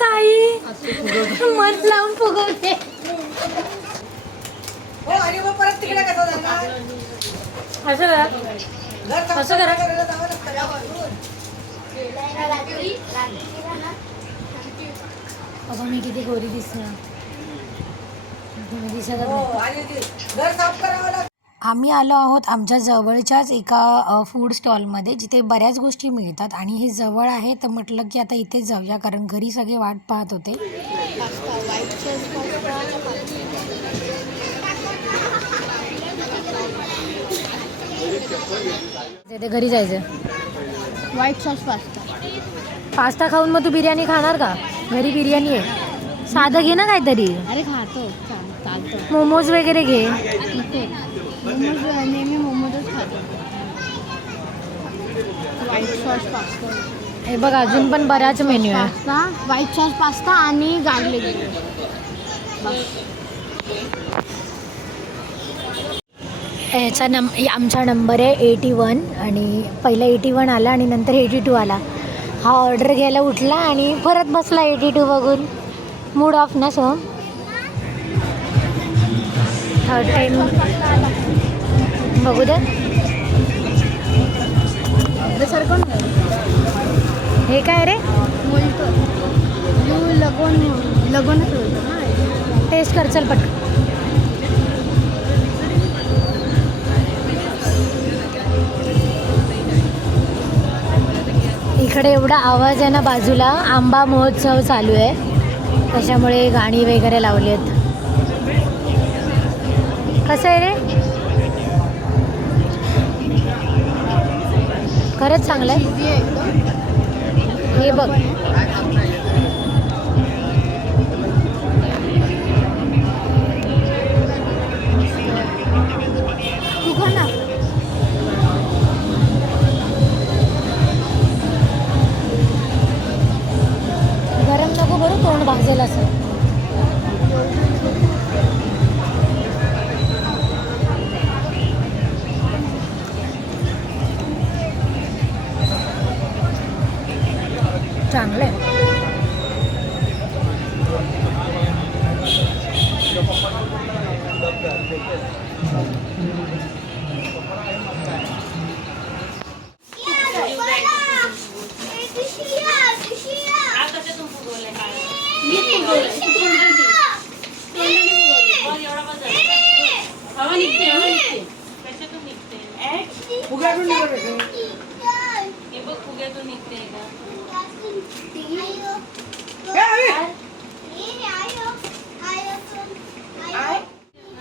ताई मत लावून फुगवते. असं करा, असं करा. बाबा मी किती गोरी दिसते ना, तुम्ही दिसतच नाही. आम्ही आलो आहोत आमच्या जवळच्याच एका फूड स्टॉलमध्ये, जिथे बऱ्याच गोष्टी मिळतात आणि हे जवळ आहे, तर म्हटलं की आता इथेच जाऊया, कारण घरी सगळे वाट पाहत होते. तिथे घरी जायचं. White sauce pasta. पास्ता खाऊन मग तू बिर्याणी खाणार का? घरी बिर्याणी आहे. साधं घे ना काहीतरी. अरे खातो, चालतं. मोमोज वगैरे घे. मोमोज नेहमी मोमोजच खातो. White sauce pasta. हे बघ अजून पण बराच मेन्यू आहे. पास्ता, व्हाईट सॉस पास्ता आणि गार्लिक. याचा आमचा नंबर आहे 81 आणि पहिला 81 आला आणि नंतर 82 आला. हा ऑर्डर घ्यायला उठला आणि परत बसला 82 बघून. मूड ऑफ ना सो. 13 बघू दे. हे काय रे? लगोनच टेस्ट कर चल पट. इकडे एवढा आवाज आहे ना, बाजूला आंबा महोत्सव चालू आहे, त्याच्यामुळे गाणी वगैरे लावली आहेत. कसं आहे रे? खरंच चांगलं आहे. हे बघ गरम नको करू, तोंड भाजेल असं. चांगलं आहे.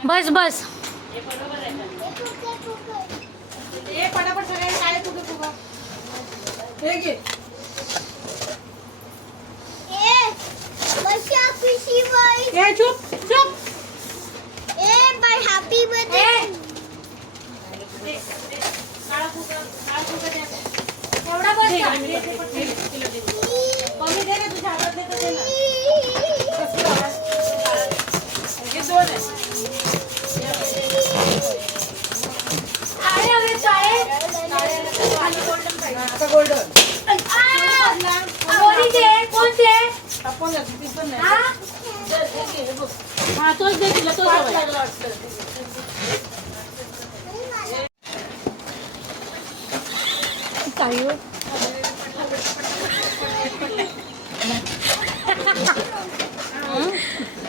बस बस.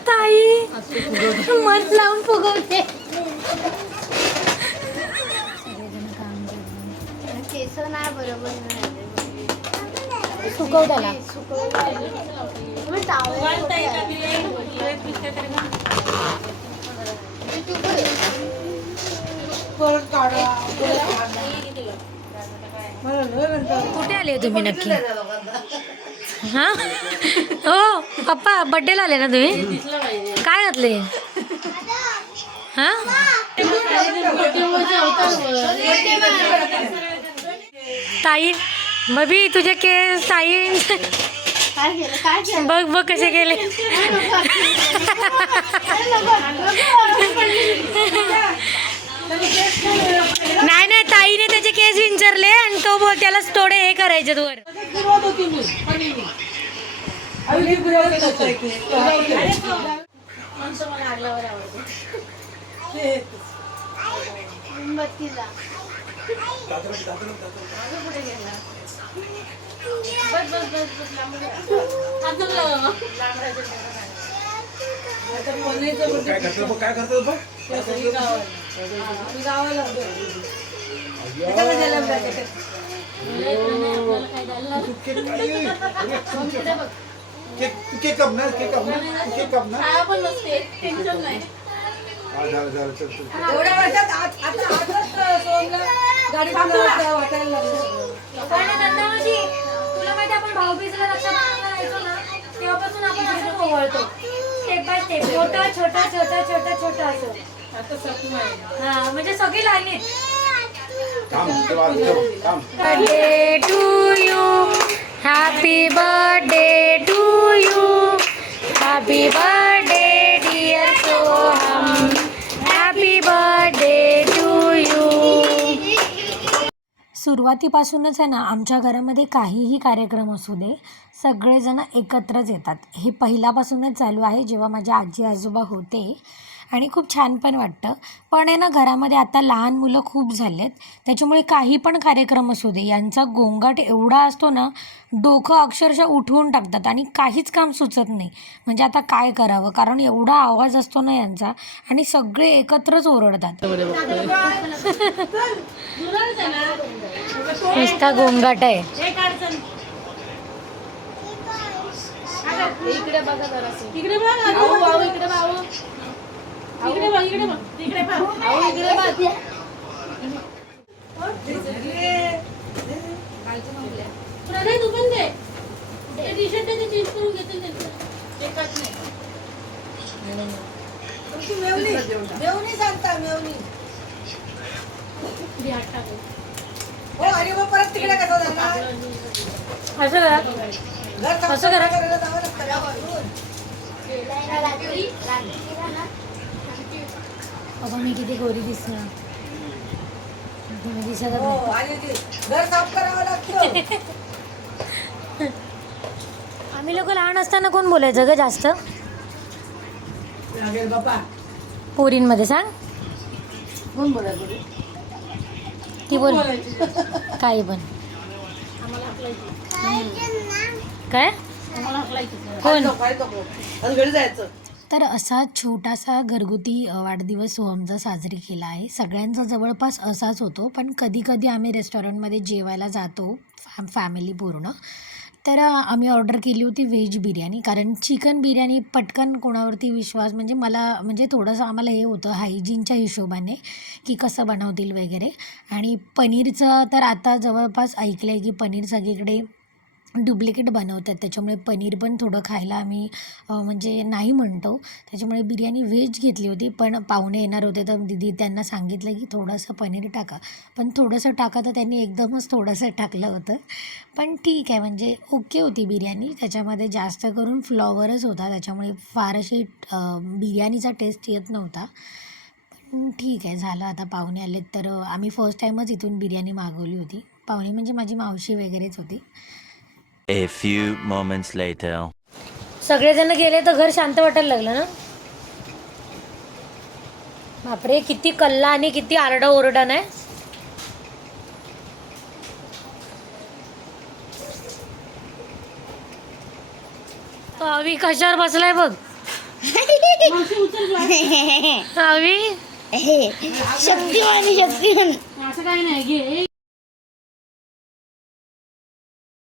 ताई मत लावून फुगवते. केस नाही बरोबर सुकव त्याला. कुठे आले तुम्ही नक्की? हां हो पप्पा, बड्डेला आले ना तुम्ही? काय घातले? हां ताई मबी तुझे केस ताई बघ बघ कसे केले. नाही नाही, ताईने त्याचे केस विंचरले आणि तो बोल त्याला थोडे हे करायचे वर. मेणबत्तीला काय करतो बघ केक कप ना केक कप ना केक कप ना झालं झालं चल चल एवढ्या वर्षात आता सोनला गाडी वाटायला लागलं. तुला माहिती आपण भाऊबीजेला रक्षाबंधनला जायचो ना, तेव्हापासून आपण असं ओवाळतो स्टेप बाय स्टेप, छोटा छोटा छोटा छोटा छोटा असं. हा म्हणजे सगळी लाईनीत. थांब तेव्हा थांब birthday to you, happy birthday to you, happy birthday dear Soham, happy birthday to you. सुरुवातीपासूनच आहे ना आमच्या घरामध्ये काहीही कार्यक्रम असू दे सगळेजण एकत्रच येतात. हे पहिल्यापासूनच चालू आहे जेव्हा माझे आजी आजोबा होते आणि खूप छान पण वाटतं. पण आहे ना घरामध्ये आता लहान मुलं खूप झाले आहेत, त्याच्यामुळे काही पण कार्यक्रम असू दे यांचा गोंगाट एवढा असतो ना, डोकं अक्षरशः उठवून टाकतात आणि काहीच काम सुचत नाही. म्हणजे आता काय करावं, कारण एवढा आवाज असतो ना यांचा आणि सगळे एकत्रच ओरडतात. नुसता गोंगाट आहे. इकडे बघा जरासं. इकडे बघ भाऊ भाऊ इकडे भाऊ इकडे बघ इकडे बघ इकडे बघ भाऊ इकडे बघ. प्रणय तू पण दे ते टी शर्ट ते चेंज करून घेतील त्यांचं एकच नाही मेवणी सांगता मेवणी हो. अरे मग परत तिकडे कसं जाणार असं करा, घर असं करा. करायला जावं लागतं गावातून. बाबा मी किती गोरी दिसणार, तुम्ही दिसत हो आणि ते घर साफ करावं लागतं. आम्ही लोक लहान असताना कोण बोलायचं ग जास्त लागेल बापा पोरींमध्ये? सांग कोण बोलायचं ती बोल काही पण. काय कोण? घरी जायचं. तर असा छोटासा घरगुती वाढदिवस सोहमचा साजरी केला आहे. सगळ्यांचा जवळपास असाच होतो, पण कधी कधी आम्ही रेस्टॉरंटमध्ये जेवायला जातो फॅमिली पूर्ण. तर आम्ही ऑर्डर केली होती व्हेज बिर्याणी, कारण चिकन बिर्याणी पटकन कोणावरती विश्वास, म्हणजे मला म्हणजे थोडंसं आम्हाला हे होतं हायजीनच्या हिशोबाने की कसं बनवतील वगैरे. आणि पनीरचं तर आता जवळपास ऐकलं आहे की पनीर सगळीकडे डुप्लिकेट बनवतात, त्याच्यामुळे पनीर पण थोडं खायला आम्ही म्हणजे नाही म्हणतो. त्याच्यामुळे बिर्याणी व्हेज घेतली होती, पण पाहुणे येणार होते तर दीदी त्यांना सांगितलं की थोडंसं पनीर टाका. पण थोडंसं टाका तर त्यांनी एकदमच थोडंसं टाकलं होतं. पण ठीक आहे, म्हणजे ओके होती बिर्याणी. त्याच्यामध्ये जास्त करून फ्लॉवरच होता, त्याच्यामुळे फार अशी बिर्याणीचा टेस्ट येत नव्हता. पण ठीक आहे, झालं. आता पाहुणे आलेत तर आम्ही फर्स्ट टाईमच इथून बिर्याणी मागवली होती. पाहुणे म्हणजे माझी मावशी वगैरेच होती. A few moments later. सगळेजण गेले तर घर शांत वाटायला लागलं ना. बापरे, किती कल्ला आणि किती आरडा ओरडा नाही. आवी कशावर बसलाय बघ. आवी शक्तिमान शक्तिमान. असं काही नाही घे